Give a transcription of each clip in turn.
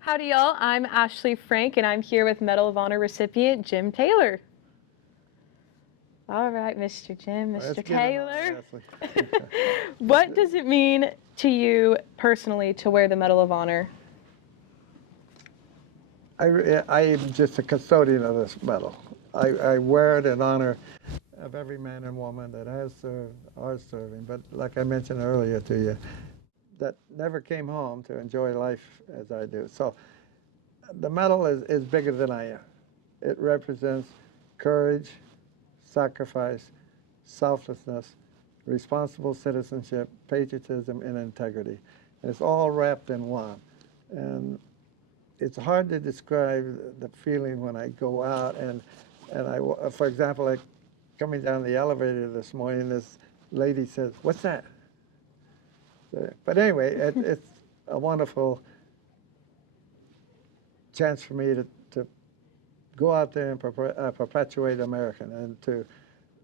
Howdy, y'all. I'm Ashleigh Frank, and I'm here with Medal of Honor recipient Jim Taylor. All right, Mr. Jim, Let's Mr. get it on, Taylor. Ashley. What does it mean to you personally to wear the Medal of Honor? I am just a custodian of this medal. I wear it in honor of every man and woman that has served, are serving, but like I mentioned earlier to you, that never came home to enjoy life as I do. So the medal is bigger than I am. It represents courage, sacrifice, selflessness, responsible citizenship, patriotism, and integrity. And it's all wrapped in one. And it's hard to describe the feeling when I go out for example, like coming down the elevator this morning, this lady says, "What's that?" But anyway, it's a wonderful chance for me to go out there and perpetuate America and to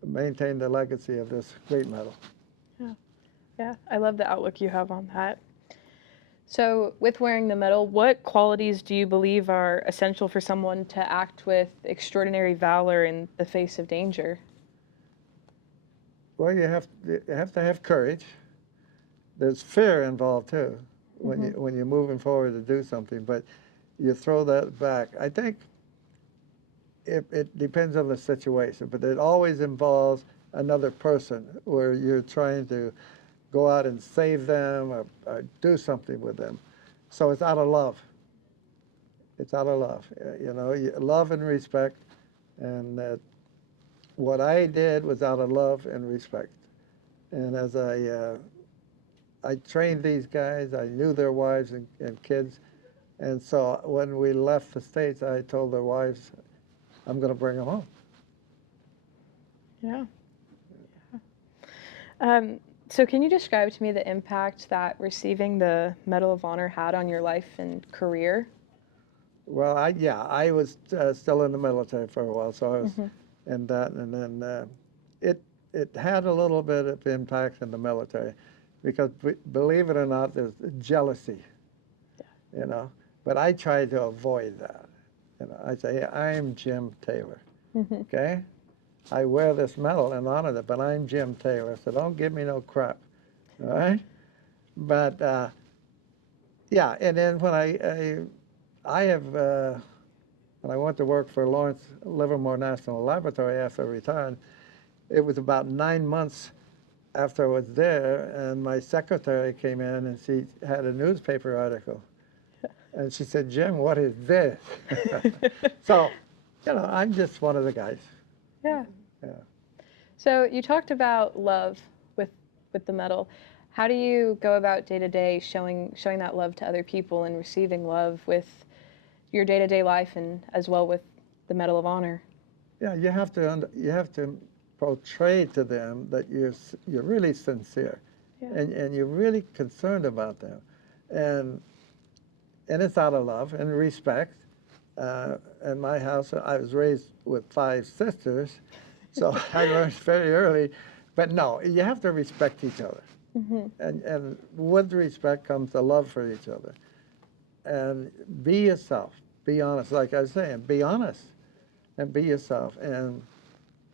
maintain the legacy of this great medal. Yeah, I love the outlook you have on that. So, with wearing the medal, what qualities do you believe are essential for someone to act with extraordinary valor in the face of danger? Well, you have to have courage. There's fear involved too when you're moving forward to do something, but you throw that back. I think it depends on the situation, but it always involves another person where you're trying to go out and save them or do something with them. So it's out of love. It's out of love, love and respect. And what I did was out of love and respect. And as I trained these guys, I knew their wives and kids. And so when we left the States, I told their wives, I'm going to bring them home. Yeah. So can you describe to me the impact that receiving the Medal of Honor had on your life and career? Well, I was still in the military for a while, so I was in that, and then it had a little bit of impact in the military, because believe it or not, there's jealousy, But I tried to avoid that. I say, I'm Jim Taylor, okay? I wear this medal in honor of that, but I'm Jim Taylor, so don't give me no crap, all right? But yeah, and then when when I went to work for Lawrence Livermore National Laboratory after I retired, it was about 9 months after I was there, and my secretary came in and she had a newspaper article. And she said, "Jim, what is this?" So, I'm just one of the guys. Yeah. Yeah. So you talked about love with the medal. How do you go about day to day showing that love to other people and receiving love with your day to day life and as well with the Medal of Honor? Yeah, you have to portray to them that you're really sincere, and you're really concerned about them, and it's out of love and respect. In my house, I was raised with 5 sisters, so I learned very early. But no, you have to respect each other, and with respect comes the love for each other. And be yourself, be honest. Like I was saying, be honest, and be yourself, and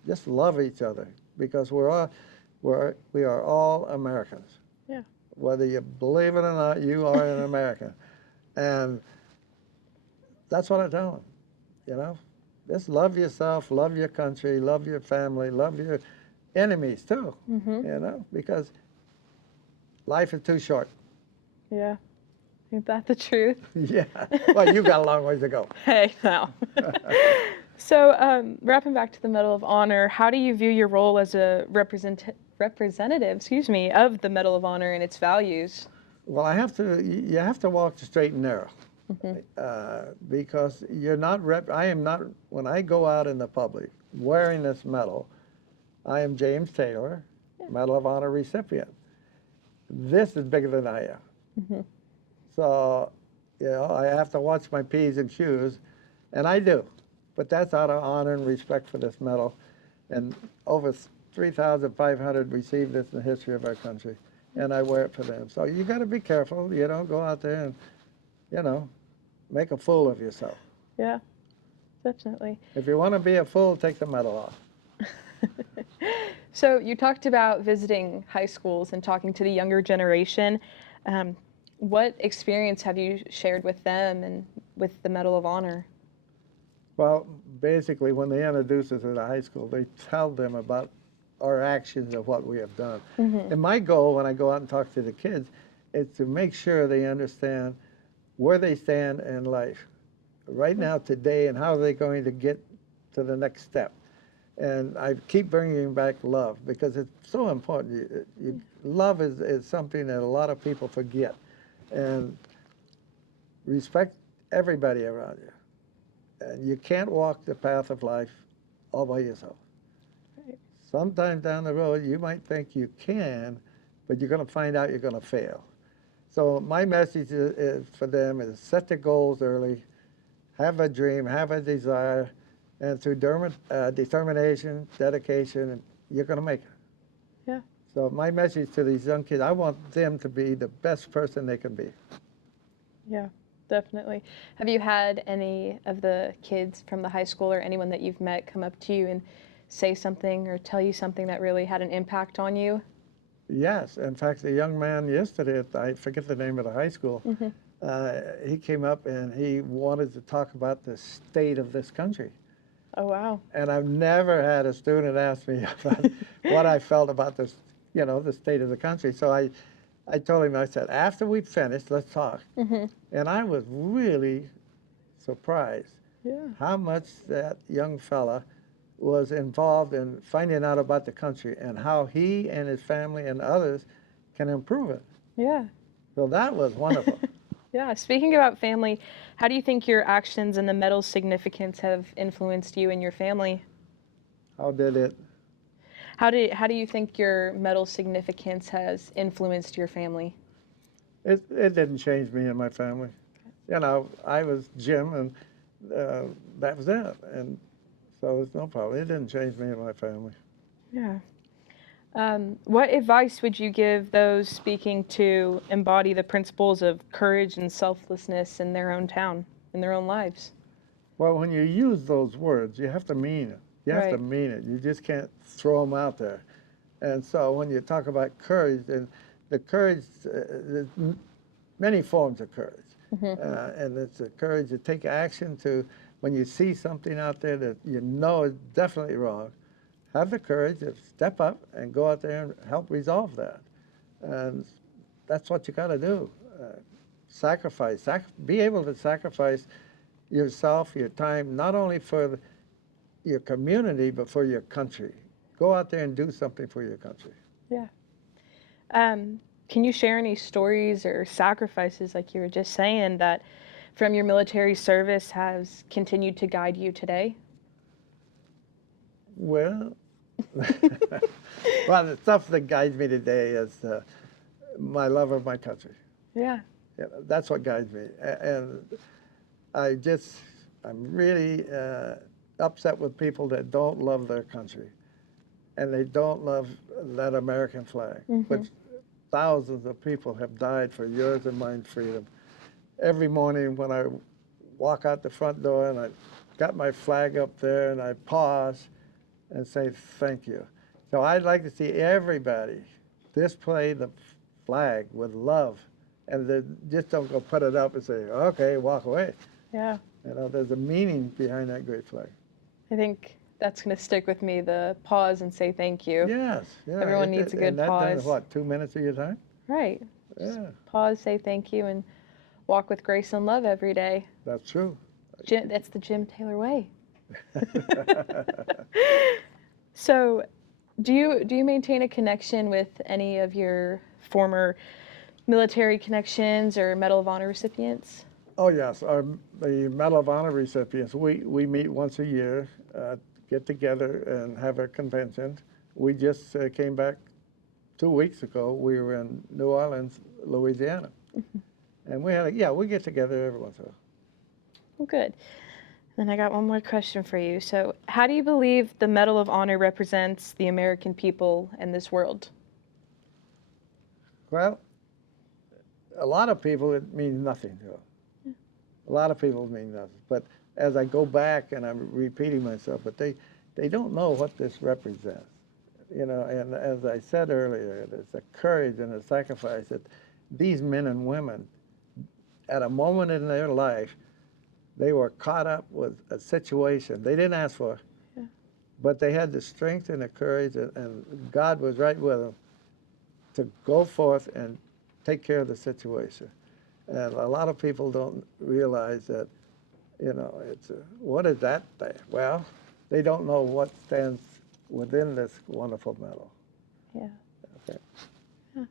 just love each other, because we are all Americans. Yeah. Whether you believe it or not, you are an American. And that's what I tell them, Just love yourself, love your country, love your family, love your enemies too, because life is too short. Yeah. Ain't that the truth? Yeah. Well, you got a long ways to go. Hey, now. So, wrapping back to the Medal of Honor, how do you view your role as a representative, of the Medal of Honor and its values? Well, you have to walk the straight and narrow, because I am not, when I go out in the public wearing this medal, I am James Taylor, Medal of Honor recipient. This is bigger than I am. So, I have to watch my P's and Q's, and I do. But that's out of honor and respect for this medal. And over 3,500 received this in the history of our country, and I wear it for them. So you got to be careful. You don't go out there and, make a fool of yourself. Yeah, definitely. If you want to be a fool, take the medal off. So you talked about visiting high schools and talking to the younger generation. Um, what experience have you shared with them and with the Medal of Honor? Well, basically, when they introduce us to the high school, they tell them about our actions of what we have done. And my goal when I go out and talk to the kids is to make sure they understand where they stand in life right now, today, and how they're going to get to the next step. And I keep bringing back love because it's so important. Love is something that a lot of people forget. And respect everybody around you. And you can't walk the path of life all by yourself. Right. Sometime down the road, you might think you can, but you're going to find out you're going to fail. So my message is for them is set the goals early, have a dream, have a desire, and through determination, dedication, you're going to make it. Yeah. So my message to these young kids, I want them to be the best person they can be. Yeah, definitely. Have you had any of the kids from the high school or anyone that you've met come up to you and say something or tell you something that really had an impact on you? Yes. In fact, a young man yesterday, I forget the name of the high school, he came up and he wanted to talk about the state of this country. Oh, wow. And I've never had a student ask me about what I felt about this, the state of the country. So I told him, I said, after we finish, let's talk. And I was really surprised Yeah. how much that young fella was involved in finding out about the country and how he and his family and others can improve it. Yeah. So that was wonderful. Yeah. Speaking about family, how do you think your actions and the medal's significance have influenced you and your family? How did it? How do you think your medal's significance has influenced your family? It didn't change me and my family. I was Jim, and that was it. And so it's no problem. It didn't change me and my family. Yeah. What advice would you give those speaking to embody the principles of courage and selflessness in their own town, in their own lives? Well, when you use those words, you have to mean it. You have to Right. mean it. You just can't throw them out there. And so when you talk about courage, and the courage, there's many forms of courage. And it's the courage to take action to, when you see something out there that you know is definitely wrong, have the courage to step up and go out there and help resolve that. And that's what you got to do. Sacrifice. Be able to sacrifice yourself, your time, not only for your community, but for your country. Go out there and do something for your country. Yeah. Can you share any stories or sacrifices, like you were just saying, that from your military service has continued to guide you today? Well, well, the stuff that guides me today is my love of my country. Yeah. That's what guides me. And I'm really upset with people that don't love their country and they don't love that American flag. But thousands of people have died for yours and mine freedom. Every morning when I walk out the front door and I got my flag up there and I pause and say thank you. So I'd like to see everybody display the flag with love, and just don't go put it up and say, okay, walk away. Yeah. There's a meaning behind that great flag. I think that's going to stick with me, the pause and say thank you. Yes. Yeah. Everyone needs a good and that pause. Is what, 2 minutes of your time? Right. Yeah. Just pause, say thank you, and walk with grace and love every day. That's true. That's the Jim Taylor way. So, do you maintain a connection with any of your former military connections or Medal of Honor recipients? Oh, yes. The Medal of Honor recipients, we meet once a year, get together and have a convention. We just came back 2 weeks ago. We were in New Orleans, Louisiana. And we get together every once in a while. Well, good. Then I got one more question for you. So, how do you believe the Medal of Honor represents the American people and this world? Well, a lot of people, it means nothing to them. A lot of people mean nothing. But as I go back and I'm repeating myself, but they don't know what this represents. You know, and as I said earlier, there's a courage and a sacrifice that these men and women, at a moment in their life, they were caught up with a situation they didn't ask for, Yeah. but they had the strength and the courage, and God was right with them to go forth and take care of the situation. And a lot of people don't realize that, you know, what is that thing? Well, they don't know what stands within this wonderful medal. Yeah. Okay. Yeah.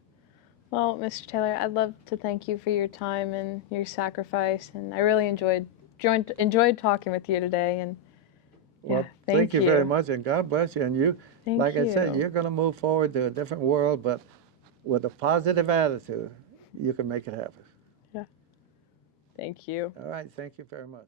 Well, Mr. Taylor, I'd love to thank you for your time and your sacrifice, and I really enjoyed talking with you today. And yeah, Well, thank thank you you. very much, and God bless you. And you, Thank like I said, you. you're going to move forward to a different world, but with a positive attitude, you can make it happen. Yeah. Thank you. All right, thank you very much.